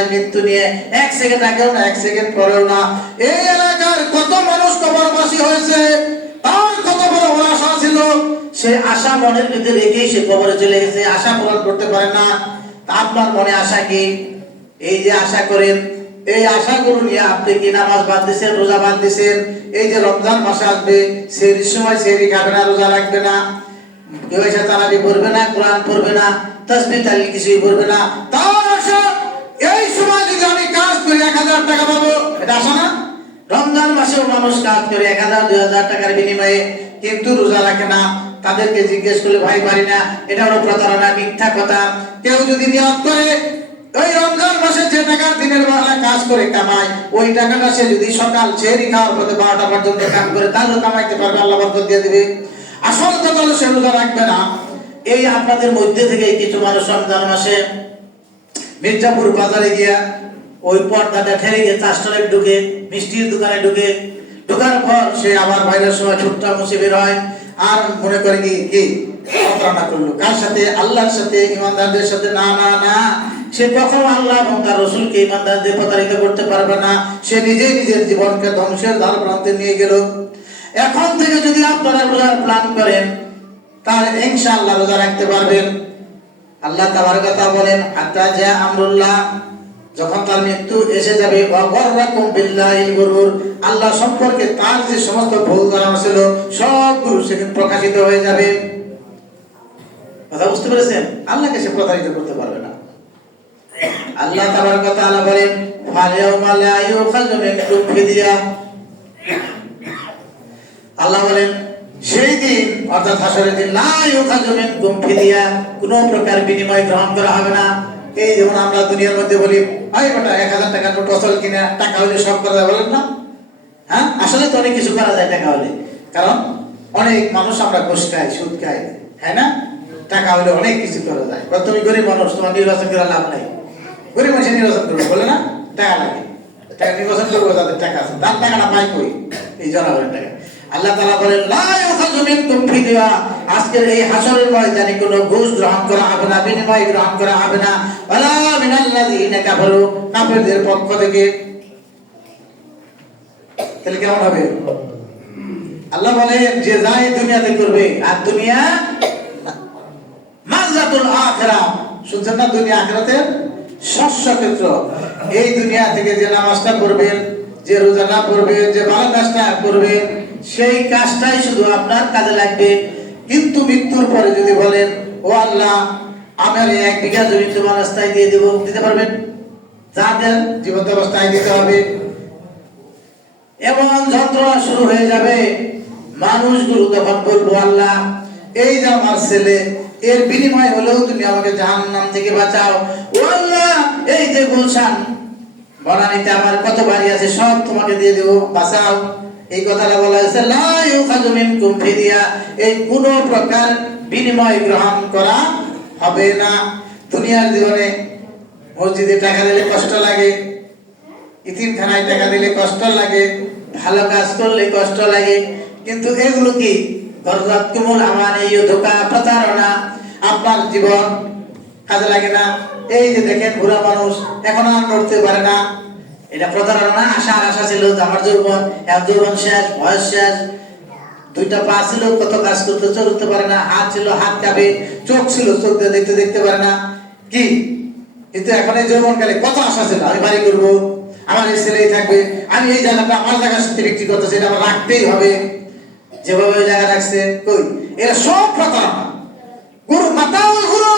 যায় মৃত্যু নিয়ে, 1 সেকেন্ড আগেও না 1 সেকেন্ড পরেও না। এই এলাকার কত মানুষ কবরবাসী হয়েছে, তার কত বড় আশা ছিল, সে আশা মনের ভিতরে রেখেই সে কবরে চলে গেছে, আশা পূরণ করতে পারে না। আপনার মনে আশা কি? এই যে আশা করেন, এই আশাগুলো নিয়ে আপনি কি নামাজ বাদ দিয়েছেন, রোজা বাদ দিয়েছেন? এই যে রমজান মাস আসবে, সেহরির সময় সেহরি খাবে না, রোজা রাখবে না, কেউ এসে তারাবি পড়বে না, কোরআন পড়বে না, তাসবিহ তাহলিল কিছুই পড়বে না। তার আশা এই সময় যদি আমি কাজ করি 1000 টাকা পাবো, এটা আশা না? রমজান মাসেও মানুষ কাজ করে 1000 2000 টাকার বিনিময়ে, কিন্তু রোজা রাখে না। তাদেরকে জিজ্ঞেস করলে ভাই পারি না, এটা হলো প্রতারণা, মিথ্যা কথা। কেউ যদি নিয়ত করে ওই রমজান মাসে যে টাকা দিনের বেলা কাজ করে কামায়, ওই টাকাটা সে যদি সকাল সেহরি খাওয়ার পরে 12টা পর্যন্ত কাজ করে, তাহলে কামাইতে পারবে, আল্লাহ বরকত দিয়ে দিবে। আসল কথা হলো সে রোজা রাখবে না। এই আপনাদের মধ্যে থেকে কিছু মানুষ রমজান মাসে মির্জাপুর বাজারে গিয়া ওই পর্দাটা ঠেলে গিয়ে চাষটারে ঢুকে, মিষ্টির দোকানে ঢুকে, ঢোকার পর সে আবার বাইরের সময় ছুটটা মুছে বের হয়, আর মনে করে কি প্রতারণা করলো। কার সাথে? আল্লাহর সাথে, ইমানদারদের সাথে। না না না, সে কখনো আল্লাহ এবং তার রাসূলকে, ইমানদারদের প্রতারিত করতে পারবে না। সে নিজেই নিজের জীবনকে ধ্বংসের দ্বার প্রান্তে নিয়ে গেল। এখন থেকে যদি আপনারা রোজার প্ল্যান করেন, তার ইনশাআল্লাহ রোজা রাখতে পারবেন। আল্লাহ তাবারক ওয়া তাআলা বলেন, হাত্তা জা আমরুল্লাহ, যখন তার মৃত্যু এসে যাবে, ওয়া গররাকুম বিল্লাহিল গুরুর, আল্লাহ সম্পর্কে তার যে সমস্ত ভুল ধারণা ছিল সবগুলো সেদিন প্রকাশিত হয়ে যাবে। কথা বুঝতে পেরেছেন? আল্লাহকে সে প্রতারিত করতে পারবে না। আল্লাহ তাবারক ওয়া তাআলা বলেন, ফালিয়াউমা লা ইউখাযু মিনকুম ফিদিয়া, আল্লাহ বলেন সেই দিন অর্থাৎ হাসরের দিন, লা ইউখাযু মিনকুম ফিদিয়া, কোনো প্রকার বিনিময় গ্রহণ করা হবে না। এই যেমন আমরা দুনিয়ার মধ্যে বলি, আই বেটা 1000 টাকা নোট অচল কিনা, টাকা হলে সব করা যায়, বলেন না? হ্যাঁ, আসলে তো অনেক কিছু করা যায় টাকা হলে, কারণ অনেক মানুষ আমরা ঘুষ খাই, সুদ খাই, হ্যাঁ না? টাকা হলে অনেক কিছু করা যায়। তুমি গরিব মানুষ, তোমার নির্বাচন করে লাভ নাই। গরিব মানুষের নির্বাচন করবে, বলে না? টাকা লাগে, টাকা নির্বাচন করবো, তাদের টাকা আছে, তার টাকাটা পাই কই? এই জনগণের টাকা। আল্লাহ তাআলা বলেন, লা ইউখাযু মিনকুম ফিদিয়া, আজকের এই হাসরের ময়দানে কোনো ঘুষ গ্রহণ করা হবে না, বিনিময় গ্রহণ করা হবে না। ওয়ালা মিনাল্লাযিনা কাফারু, কাফেরদের পক্ষ থেকে। তাহলে কেমন হবে? আল্লাহ বলেন যে যাই দুনিয়াতে করবে, আর দুনিয়া মাজরাতুল আখিরাহ, শুনছেন না? দুনিয়া আখিরাতের শস্য ক্ষেত্র। এই দুনিয়া থেকে যে নামাজটা পড়বেন, যে রোজাটা পড়বেন, যে ভালো কাজটা করবেন, সেই কাজটাই শুধু আপনার কাজে লাগবে। কিন্তু মৃত্যুর পরে যদি বলেন, ও আল্লাহ আমার 1 বিঘা জমি তোমার রাস্তায় দিয়ে দেব, দিতে পারবেন? যা দেন জীবন্ত অবস্থায় দিতে হবে। এমন যন্ত্রণা শুরু হয়ে যাবে, মানুষগুলো তখন বলবো, আল্লাহ এই যে আমার ছেলে, এর বিনিময় হলেও তুমি আমাকে জাহান্নাম থেকে বাঁচাও। ও আল্লাহ এই যে গুলশান বনানীতে আমার কত বাড়ি আছে, সব তোমাকে দিয়ে দেবো, বাঁচাও। এই কথাটা বলা হয়েছে, লা ইউখাযু মিনকুম ফিদিয়া, এই কোন প্রকার বিনিময় গ্রহণ করা হবে না। দুনিয়ার জীবনে মসজিদে টাকা দিলে কষ্ট লাগে, ইতিমখানায় টাকা দিলে কষ্ট লাগে, ভালো কাজ করলে কষ্ট লাগে, কিন্তু এগুলো কি? গররাতকুমুল আমানিয়্যু, ধোঁকা, প্রতারণা, আপনার জীবন কাজে লাগে না। এই যে দেখেন বুড়া মানুষ এখন আর নড়তে পারে না, এটা প্রতারণা। আশা ছিল আমার যৌবন, এক যৌবন শেষ, বয়স শেষ, 2টা পা ছিল, কত কাজ করতে, চলতে পারে না, হাত ছিল, হাত কাঁপে, চোখ ছিল, চোখ দিয়ে দেখতে পারে না, কি? কিন্তু এখন এই যৌবন কালে কত আশা ছিল, আমি বাড়ি করবো, আমার এই ছেলেই থাকবে, আমি এই জায়গাটা আমার জায়গার সাথে বিক্রি করতেছি, এটা আমার রাখতেই হবে, যেভাবে ওই জায়গা রাখছে। কই? এরা সব প্রতারণা। গুরু মাতাও গুরু,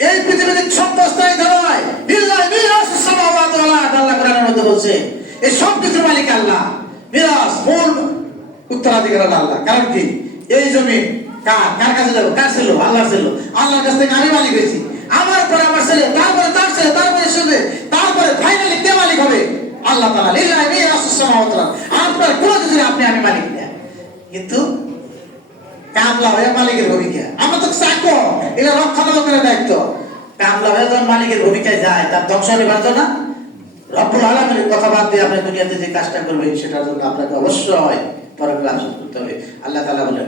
এই পৃথিবীতে সন্তুষ্টাই নয়, বিল্লাহি মিরাসুস সামাওয়াতি ওয়াল আরদ, আল্লাহ কোরআনের মধ্যে বলছে এই সব কিছুর মালিক আল্লাহ, মিরাস মূল উত্তরাধিকার আল্লাহ। কারণ কি? এই জমি কার কাছে যাবো? কার ছিল? আল্লাহর ছিল। আল্লাহর কাছ থেকে আমি মালিক হয়েছি, আমার পরে আমার ছেলে, তারপরে তার ছেলে, তারপরে ছেলে, তারপরে ফাইনালি কে মালিক হবে? আল্লাহ তাআলা। লিল্লাহি মিরাসুস সামাওয়াতি ওয়াল আরদ, আপনার কোনো কিছু আপনি আমি মালিক না। কিন্তু কামলা হয়ে মালিকের ভূমিকা, আমরা তো চাকর, এটা রক্ষণাবেক্ষণের দায়িত্ব। কামলা হয়ে যখন মালিকের ভূমিকায় যায়, তার ধ্বংস নিবার্য না? রব্বুল আলামিনের কথা বাদ দিয়ে আপনি দুনিয়াতে যে কাজটা করবেন, সেটার জন্য আপনাকে অবশ্যই পরকালে আফসোস করতে হবে। আল্লাহ তাআলা বলেন,